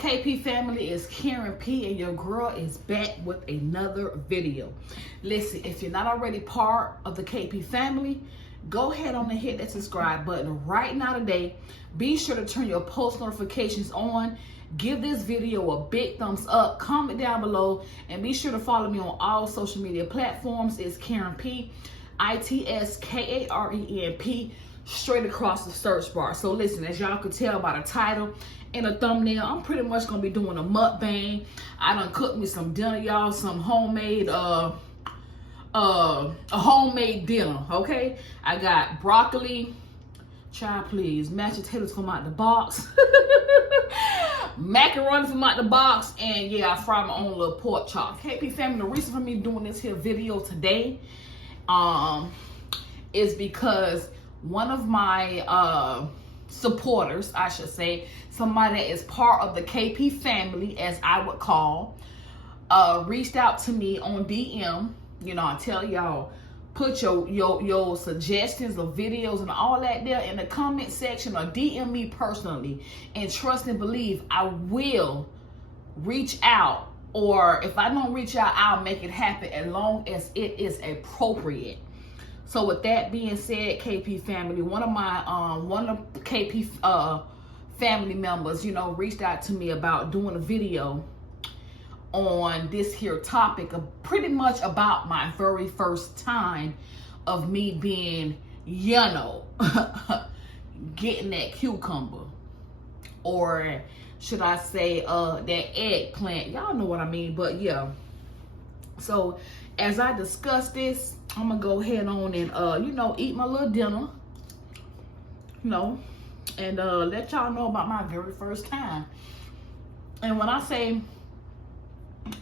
KP family? Is Karen P, and your girl is back with another video. Listen, if you're not already part of the KP family, go ahead on and hit that subscribe button right now today. Be sure to turn your post notifications on. Give this video a big thumbs up. Comment down below, and be sure to follow me on all social media platforms. It's Karen P, ITSKARENP, straight across the search bar. So listen, as y'all could tell by the title and the thumbnail, I'm pretty much gonna be doing a mukbang. I done cooked me some dinner, y'all, some homemade a homemade dinner. Okay, I got broccoli, child please, mashed potatoes from out the box, macaroni from out the box, and yeah, I fried my own little pork chop. KP family, the reason for me doing this here video today is because one of my supporters, I should say, somebody that is part of the KP family, as I would call, reached out to me on DM. You know, I tell y'all, put your suggestions of videos and all that there in the comment section, or DM me personally, and trust and believe I will reach out, or if I don't reach out, I'll make it happen as long as it is appropriate. So with that being said, KP family, one of the KP family members, you know, reached out to me about doing a video on this here topic of pretty much about my very first time of me being, you know, getting that cucumber, or should I say that eggplant. Y'all know what I mean. But yeah, so as I discuss this, I'm gonna go ahead on and you know, eat my little dinner, you know, and let y'all know about my very first time. And when I say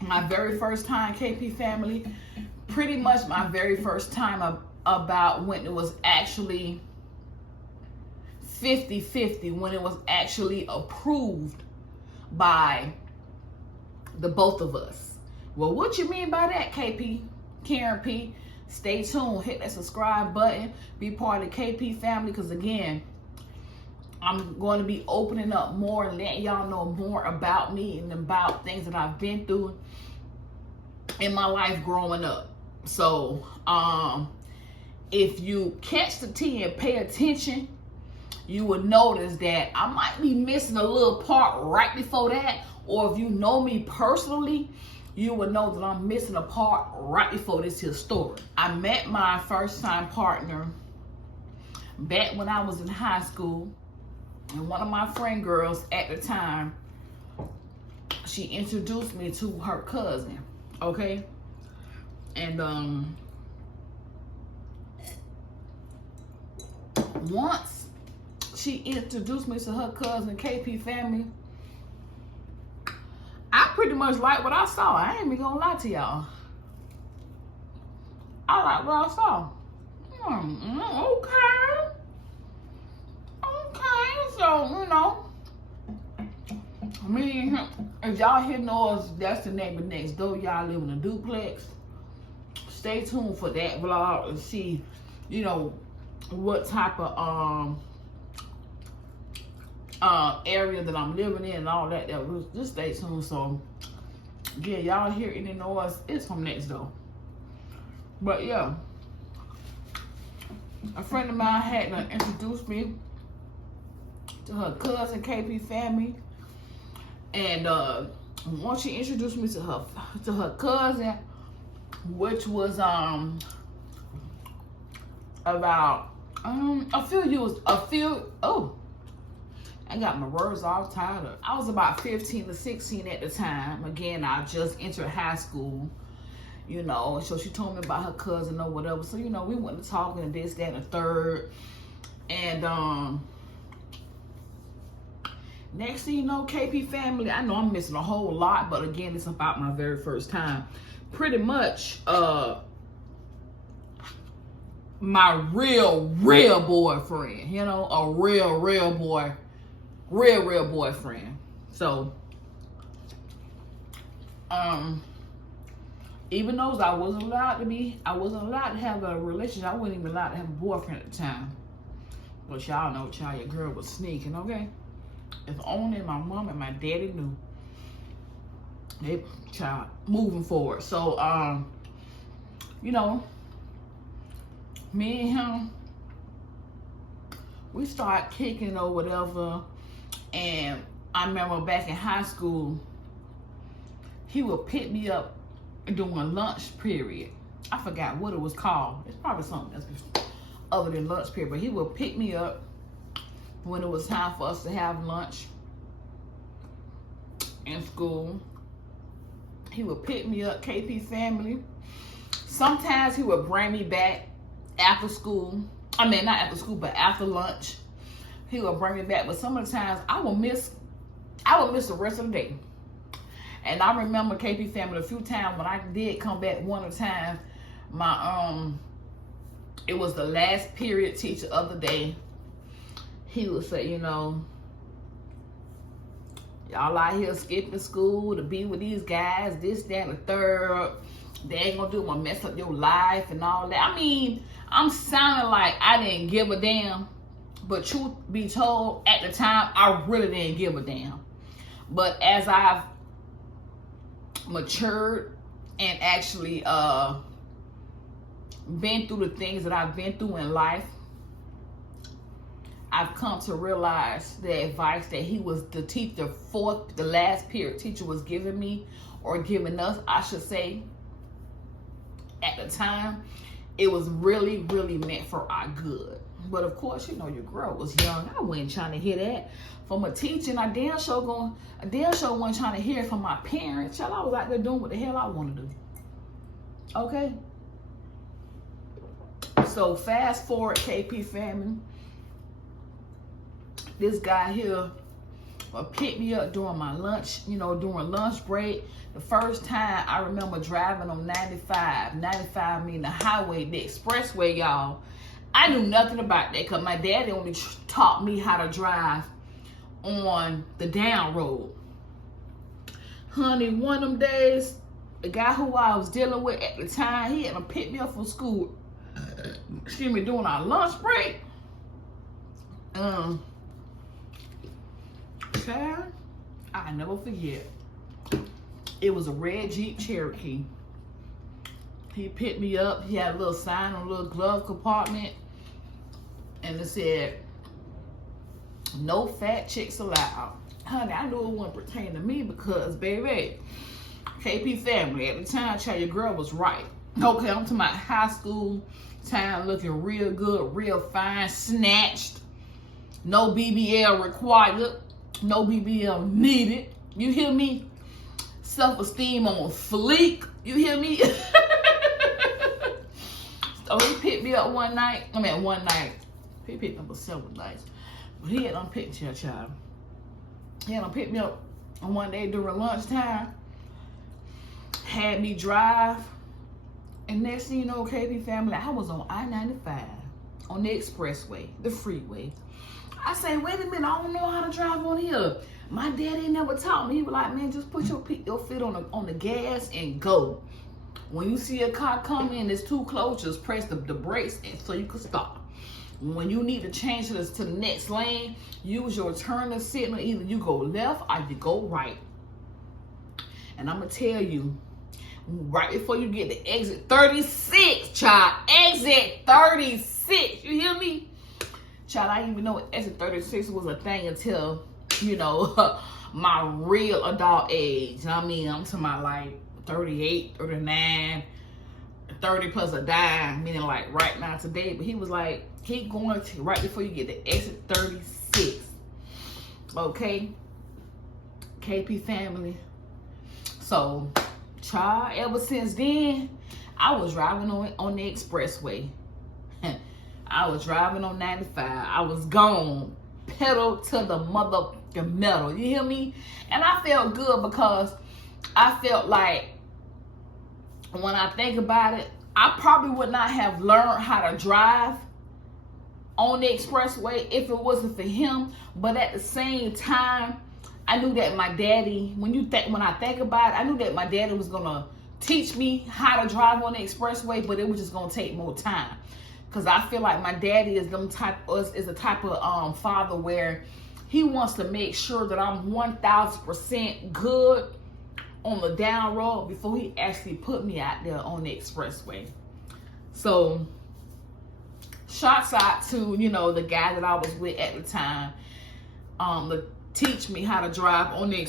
my very first time, KP family, pretty much my very first time about when it was actually 50-50, when it was actually approved by the both of us. Well, what you mean by that, KP? Karen P? Stay tuned. Hit that subscribe button. Be part of the KP family, because again, I'm going to be opening up more and letting y'all know more about me and about things that I've been through in my life growing up. So, if you catch the tea and pay attention, you will notice that I might be missing a little part right before that. Or if you know me personally, you will know that I'm missing a part right before this here story. I met my first time partner back when I was in high school. And one of my friend girls at the time, she introduced me to her cousin, okay? And once she introduced me to her cousin, KP family, I pretty much liked what I saw. I ain't even gonna lie to y'all. I liked what I saw. Okay. So, you know, me, if y'all here know us, that's the neighbor next door. Y'all live in a duplex. Stay tuned for that vlog and see, you know, what type of area that I'm living in and all that. Just stay tuned. So yeah, y'all hear any noise, it's from next door. But yeah, a friend of mine had introduced me to her cousin, KP family, and once she introduced me to her cousin, which was about I got my words all tied up. I was about 15 to 16 at the time. Again, I just entered high school, you know, so she told me about her cousin or whatever. So, you know, we went to talking and this, that, and the third. And next thing you know, KP family, I know I'm missing a whole lot, but again, it's about my very first time. Pretty much my real boyfriend, you know, a real boyfriend. So even though I wasn't allowed to have a relationship, I wasn't even allowed to have a boyfriend at the time. But y'all know, child, your girl was sneaking, okay? If only my mom and my daddy knew. They child moving forward. So you know, me and him, we start kicking or whatever. And I remember back in high school, he would pick me up during lunch period. I forgot what it was called. It's probably something else other than lunch period. But he would pick me up when it was time for us to have lunch in school. He would pick me up, KP family. Sometimes he would bring me back after school. I mean, not after school, but after lunch. He would bring me back. But some of the times I would miss the rest of the day. And I remember KP family a few times when I did come back one of the times, my it was the last period teacher of the day. He would say, you know, y'all out here skipping school to be with these guys, this, that, and the third. They ain't gonna do gonna mess up your life and all that. I mean, I'm sounding like I didn't give a damn, but truth be told, at the time, I really didn't give a damn. But as I've matured and actually been through the things that I've been through in life, I've come to realize the advice that he was the last period teacher was giving me, or giving us, I should say, at the time, it was really, really meant for our good. But of course, you know, your girl was young. I wasn't trying to hear that from a teacher. And I damn sure wasn't trying to hear it from my parents. Child, I was out there doing what the hell I want to do. Okay? So fast forward, KP family. This guy here picked me up during my lunch, during lunch break. The first time I remember driving on 95. 95 meaning the highway, the expressway, y'all. I knew nothing about that because my daddy only taught me how to drive on the down road. Honey, one of them days, the guy who I was dealing with at the time, he had to pick me up from school. Excuse me, during our lunch break. Child, I never forget. It was a red Jeep Cherokee. He picked me up. He had a little sign on a little glove compartment. And it said, "No fat chicks allowed." Honey, I knew it wouldn't pertain to me because, baby, KP family, at the time, child, your girl was right. Okay, I'm talking about high school time, looking real good, real fine, snatched. No BBL required. No BBL needed. You hear me? Self-esteem on fleek. You hear me? So he picked me up one night. He picked me up several nights. But he had unpicked your child. He had unpicked me up one day during lunchtime. Had me drive. And next thing you know, KP family, I was on I-95 on the expressway, the freeway. I say, wait a minute, I don't know how to drive on here. My daddy never taught me. He was like, man, just put your feet on the gas and go. When you see a car coming and it's too close, just press the brakes so you can stop. When you need to change to the next lane, use your turning signal. Either you go left or you go right. And I'm going to tell you, right before you get to exit 36, child, exit 36, you hear me? Child, I didn't even know exit 36 was a thing until, my real adult age. I mean, I'm talking about like 38, 39, 30 plus a dime, meaning like right now today. But he was like, keep going to right before you get to exit 36. Okay? KP family. So, child, ever since then, I was driving on the expressway. I was driving on 95. I was gone. Pedal to the motherfucking metal. You hear me? And I felt good because I felt like when I think about it, I probably would not have learned how to drive on the expressway if it wasn't for him. But at the same time, I knew that my daddy, when I think about it, I knew that my daddy was gonna teach me how to drive on the expressway, but it was just gonna take more time. Because I feel like my daddy is the type of father where He wants to make sure that I'm 1000% good on the down road before he actually put me out there on the expressway. So, shots out to, you know, the guy that I was with at the time, to teach me how to drive on the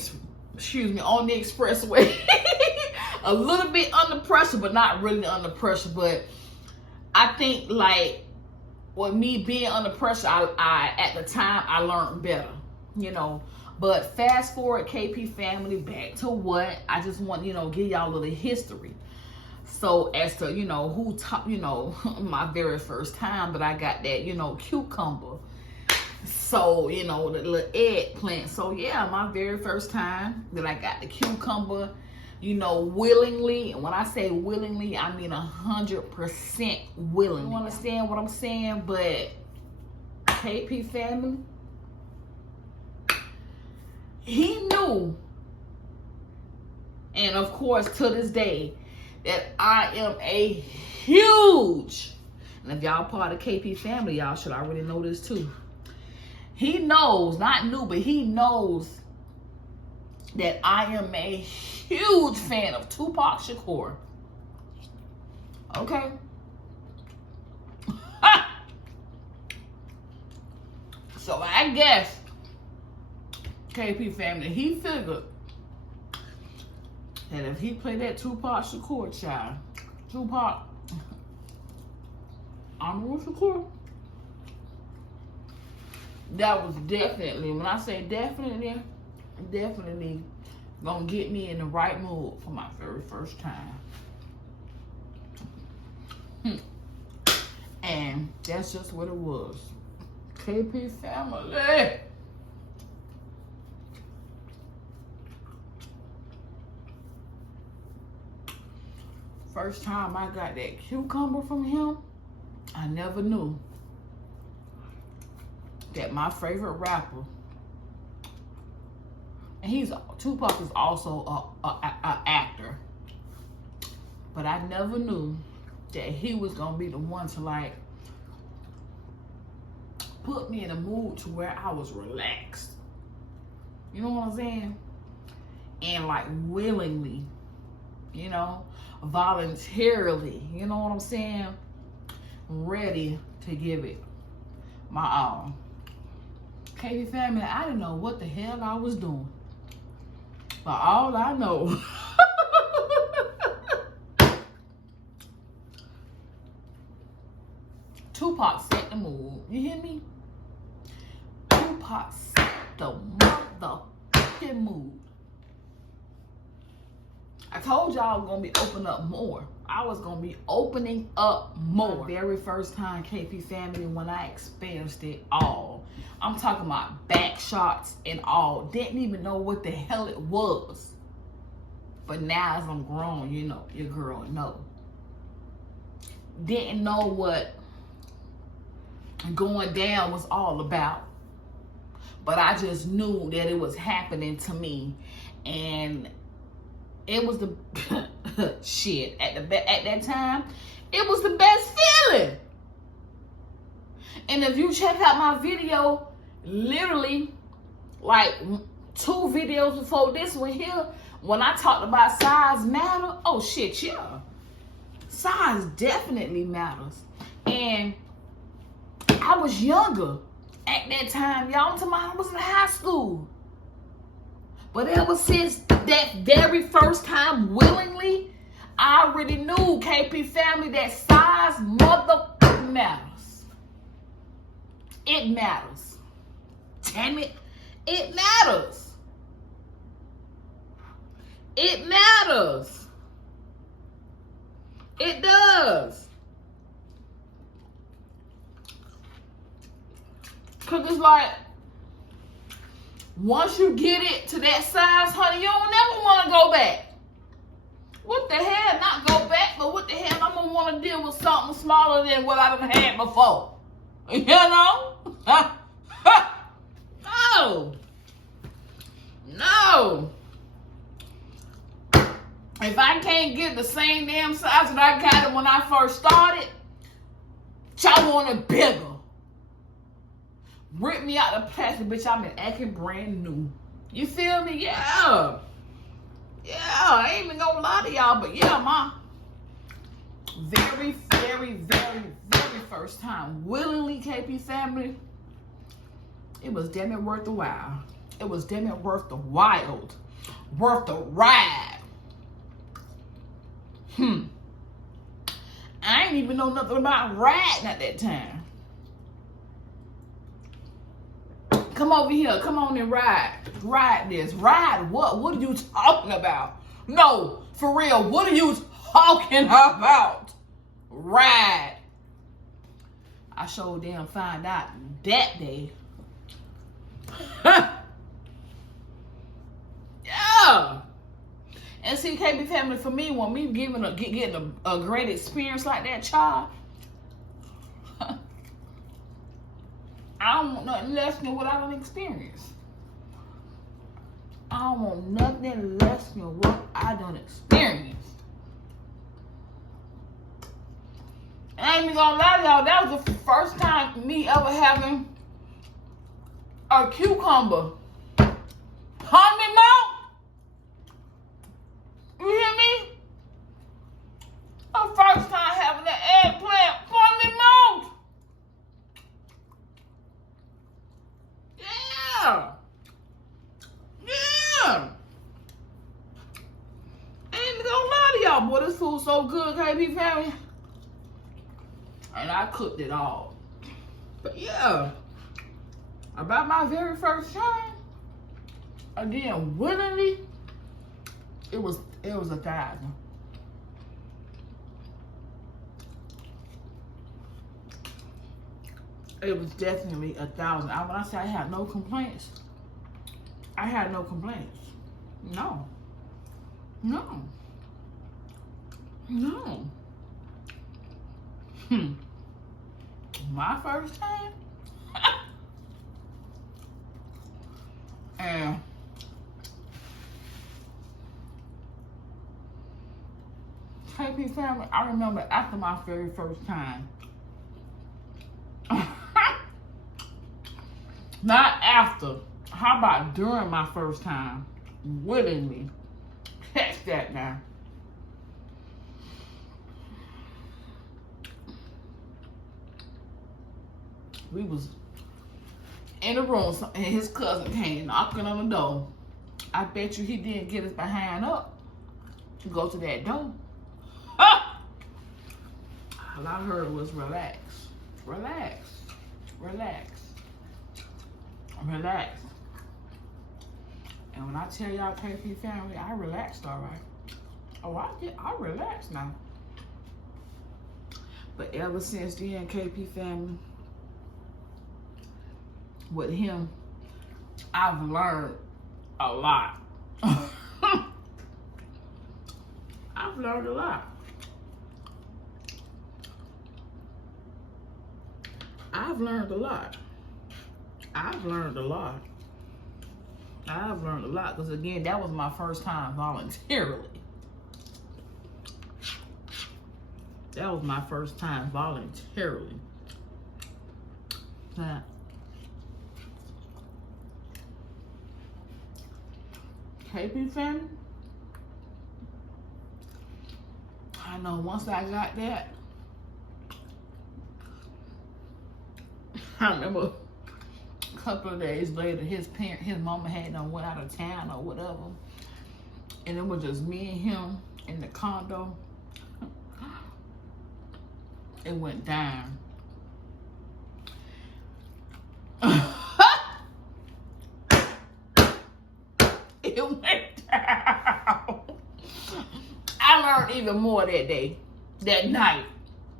expressway. A little bit under pressure, but not really under pressure. But I think, like, with me being under pressure, I at the time I learned better, you know. But fast forward, KP family, back to what I just want, you know, give y'all a little history. So as to, you know, who taught, you know, my very first time that I got that, you know, cucumber. So, you know, the little eggplant. So yeah, my very first time that I got the cucumber, you know, willingly. And when I say willingly, I mean 100% willingly. You understand what I'm saying? But KP family, he knew, and of course to this day, that I am a huge, and if y'all part of KP family, y'all should already know this too. He knows, not new, but he knows that I am a huge fan of Tupac Shakur. Okay? So I guess KP family, he figured that if he played that Tupac Shakur, child, Tupac, Honorable Shakur, that was definitely, when I say definitely gonna get me in the right mood for my very first time. And that's just what it was. KP family. First time I got that cucumber from him, I never knew that my favorite rapper, and Tupac is also a actor, but I never knew that he was gonna be the one to, like, put me in a mood to where I was relaxed. You know what I'm saying? And, like, willingly, you know, voluntarily, you know what I'm saying? Ready to give it my all. KP family, I didn't know what the hell I was doing. But all I know Tupac set the mood. You hear me? Tupac set the motherfucking mood. I told y'all I was gonna be opening up more. I was gonna be opening up more. My very first time, KP family, when I experienced it all. I'm talking about back shots and all. Didn't even know what the hell it was. But now as I'm grown, you know, your girl know. Didn't know what going down was all about. But I just knew that it was happening to me. And it was the shit at that time. It was the best feeling. And if you check out my video, literally like 2 videos before this one here, when I talked about size matter, oh shit, yeah, size definitely matters. And I was younger at that time, y'all. I'm talking about I was in high school. But ever since that very first time, willingly, I already knew, KP family, that size motherfucking matters. It matters. Damn it. It matters. It matters. It does. Because it's like, once you get it to that size, honey, you don't never want to go back. What the hell? Not go back, but what the hell? I'm going to want to deal with something smaller than what I done had before. You know? No. No. If I can't get the same damn size that I got it when I first started, y'all want it bigger. Rip me out the plastic, bitch. I'm been acting brand new. You feel me? Yeah. Yeah, I ain't even gonna lie to y'all, but yeah, my very, very, very, very first time willingly KP family, it was damn it worth the while. It was damn it worth the wild, worth the ride. I ain't even know nothing about riding at that time. Come over here. Come on and ride. Ride this. Ride what? What are you talking about? No, for real. What are you talking about? Ride. I sure damn find out that day. Yeah. And see, KB family, for me, when me getting a great experience like that, child, I don't want nothing less than what I done experienced. I don't want nothing less than what I done experienced. I ain't even gonna lie to y'all, that was the first time me ever having a cucumber. Honey mouth. You hear me? The first time having an eggplant. Honey mouth. Yeah. Yeah. I ain't even gonna lie to y'all, boy. This food's so good, KB family. And I cooked it all. But yeah, about my very first time, again, willingly, it was 1,000. It was definitely 1,000. When I say I had no complaints, I had no complaints. No. No. No. My first time? And KP family, I remember after my very first time. Not after. How about during my first time? Willingly. Catch that now. We was in the room and his cousin came knocking on the door. I bet you he didn't get his behind up to go to that door. All I heard was relax, relax, relax, relax. And when I tell y'all KP family, I relaxed all right. Oh, I relaxed now. But ever since then, KP family, with him, I've learned a lot. I've learned a lot. I've learned a lot. I've learned a lot. I've learned a lot because, again, that was my first time voluntarily. That was my first time voluntarily. Now, KP family, I know once I got that, I remember a couple of days later, his mama had done went out of town or whatever, and it was just me and him in the condo. It went down. It went down. I learned even more that day, that night.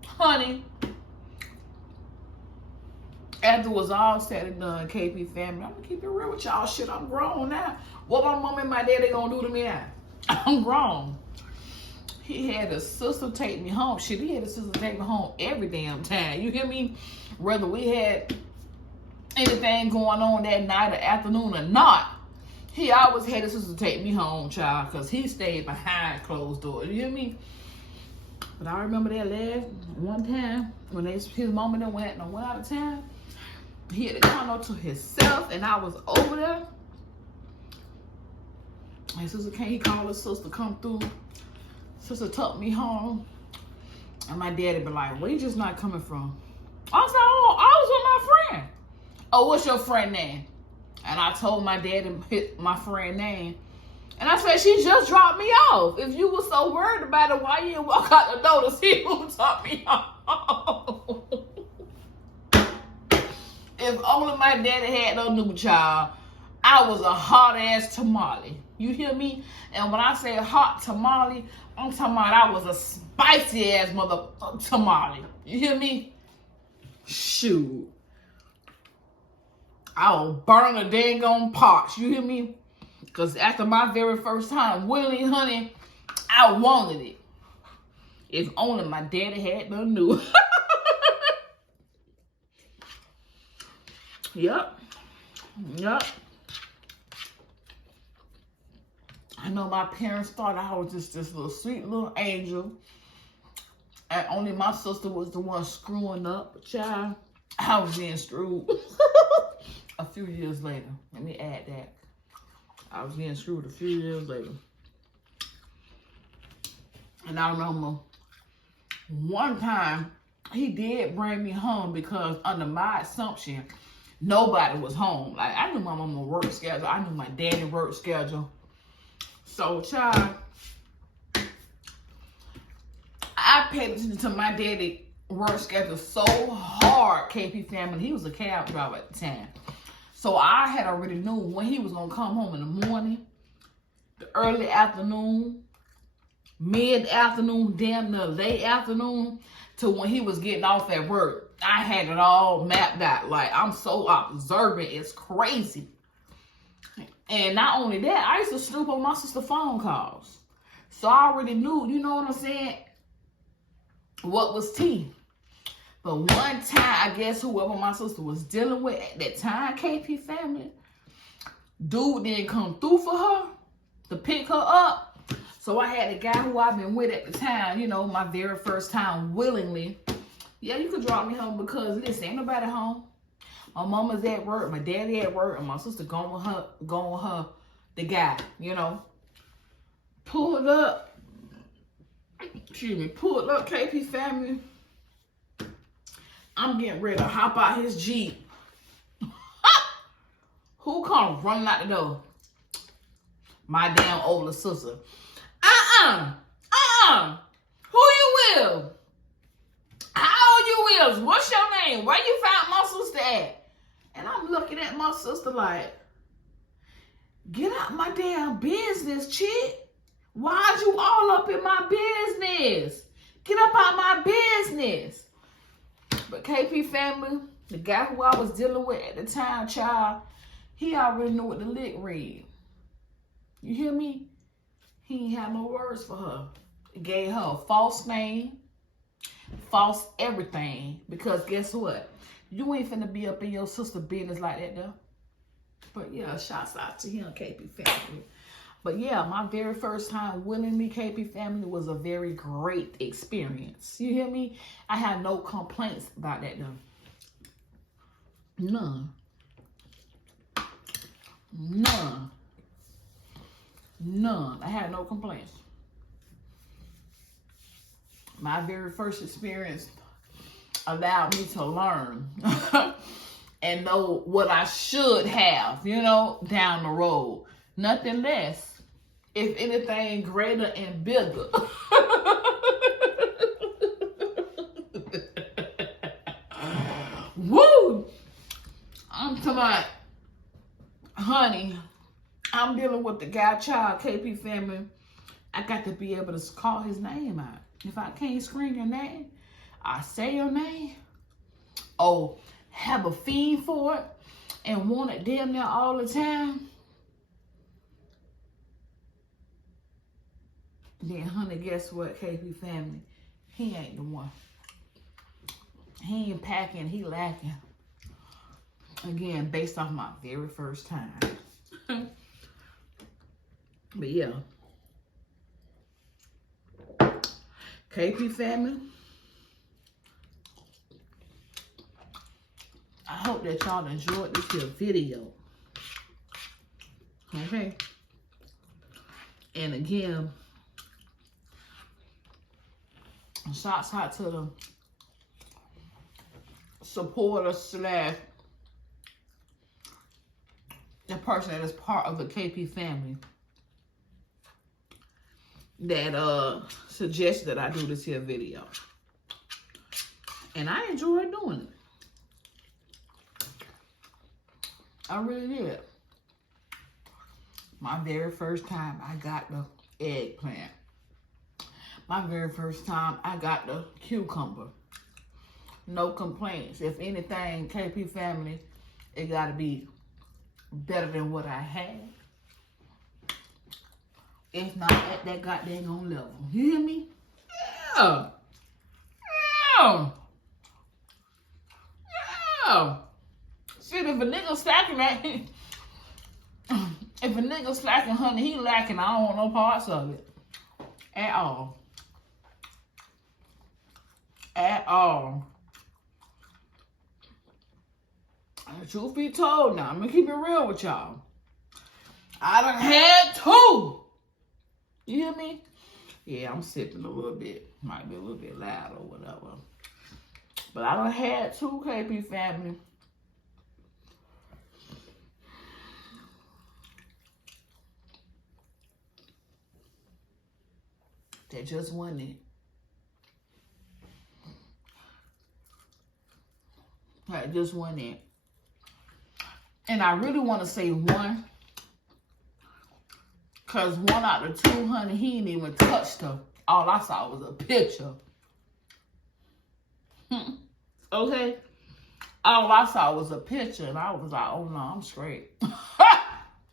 Honey, after it was all said and done, KP family, I'm gonna keep it real with y'all. Shit, I'm grown now. What my mom and my daddy gonna do to me now? I'm grown. He had a sister take me home. Shit, he had a sister take me home every damn time. You hear me? Whether we had anything going on that night or afternoon or not, he always had his sister take me home, child, because he stayed behind closed doors. You hear me? But I remember that last one time when his mama done went out of town. He had the condo to himself, and I was over there. And Sister came, he called his sister, come through. Sister took me home. And my daddy be like, where you just not coming from? I was like, oh, I was with my friend. Oh, what's your friend name? And I told my daddy my friend name. And I said, she just dropped me off. If you were so worried about it, why you didn't walk out the door to see who dropped me off? If only my daddy had no new child, I was a hot-ass tamale. You hear me? And when I say hot tamale, I'm talking about I was a spicy-ass mother tamale. You hear me? Shoot. I will burn a dang on pot. You hear me? Because after my very first time, willingly, honey, I wanted it. If only my daddy had no new. Yep. I know my parents thought I was just this little sweet little angel. And only my sister was the one screwing up. But child, I was being screwed. A few years later. Let me add that. I was getting screwed a few years later. And I remember one time he did bring me home because under my assumption, nobody was home. Like, I knew my mama work schedule. I knew my daddy work schedule. So, child, I paid attention to my daddy work schedule so hard, KP family. He was a cab driver at the time. So I had already knew when he was going to come home in the morning, the early afternoon, mid-afternoon, damn near late afternoon, to when he was getting off at work. I had it all mapped out. Like, I'm so observant. It's crazy. And not only that, I used to snoop on my sister's phone calls. So I already knew, you know what I'm saying, what was tea. But one time, I guess whoever my sister was dealing with at that time, KP family, dude didn't come through for her to pick her up. So I had the guy who I've been with at the time, you know, my very first time willingly. Yeah, you could drop me home because listen, ain't nobody home. My mama's at work, my daddy at work, and my sister going with her, the guy, you know. Pulled up, KP family. I'm getting ready to hop out his Jeep. Who come running out the door? My damn older sister. Who you with? How old you with? What's your name? Where you found my sister at? And I'm looking at my sister like, get out my damn business, chick. Why'd you all up in my business? Get up out my business. But KP family, the guy who I was dealing with at the time, child, he already knew what the lick read. You hear me? He ain't had no words for her. He gave her a false name, false everything. Because guess what? You ain't finna be up in your sister's business like that, though. But yeah, shouts out to him, KP family. But yeah, my very first time willingly, KP family, was a very great experience. You hear me? I had no complaints about that, though. None. I had no complaints. My very first experience allowed me to learn and know what I should have, you know, down the road. Nothing less. If anything, greater and bigger. Woo! I'm talking about, honey, I'm dealing with the guy child, KP family. I got to be able to call his name out. If I can't scream your name, I say your name. Oh, have a fiend for it and want it damn near all the time. Then, honey, guess what, KP family? He ain't the one. He ain't packing, he lacking. Again, based off my very first time. But yeah. KP family. I hope that y'all enjoyed this here video. Okay. And again, shouts out to the supporter slash the person that is part of the KP family that suggested that I do this here video. And I enjoyed doing it. I really did. My very first time I got the eggplant. My very first time I got the cucumber. No complaints. If anything, KP family, it gotta be better than what I had. It's not at that goddamn level. You hear me? Yeah. Yeah. Yeah. Shit, if a nigga slacking that, if a nigga slacking, honey, he lacking. I don't want no parts of it. At all. At all. And truth be told now, I'm gonna keep it real with y'all. I done had two. You hear me? Yeah, I'm sipping a little bit. Might be a little bit loud or whatever. But I done had two, KP family. That just wasn't it. That just wasn't it. And I really want to say one. Because one out of two, honey, he ain't even touched her. All I saw was a picture. Okay? All I saw was a picture. And I was like, oh no, I'm straight.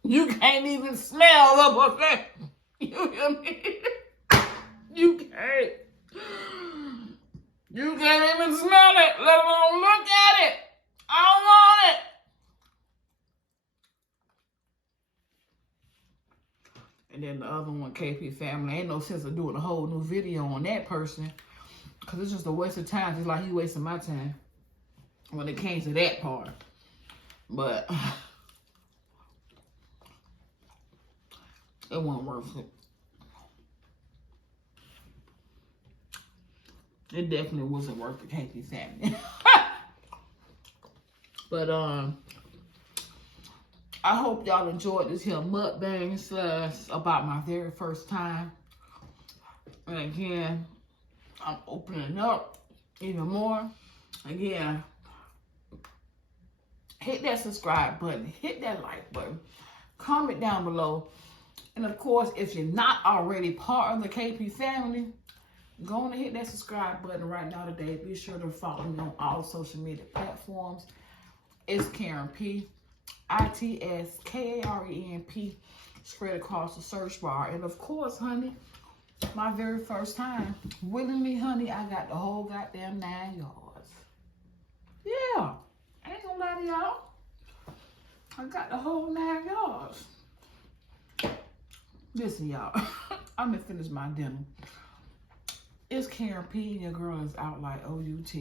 You can't even smell the buffet. You hear me? You can't. You can't even smell it, let alone look at it. I don't want it. And then the other one, KP family, ain't no sense of doing a whole new video on that person. Because it's just a waste of time. Just like he wasting my time when it came to that part. But it wasn't worth it. It definitely wasn't worth the KP family. But I hope y'all enjoyed this here mukbang slash about my very first time. And again, I'm opening up even more. Again, hit that subscribe button, hit that like button, comment down below. And of course, if you're not already part of the KP family, go on and hit that subscribe button right now today. Be sure to follow me on all social media platforms. It's Karen P. ITSKARENP. Spread across the search bar. And of course, honey, my very first time, willingly, honey, I got the whole goddamn 9 yards. Yeah. I ain't gonna lie to y'all. I got the whole 9 yards. Listen, y'all. I'm gonna finish my dinner. It's Karen P. and your girl is out like OUT.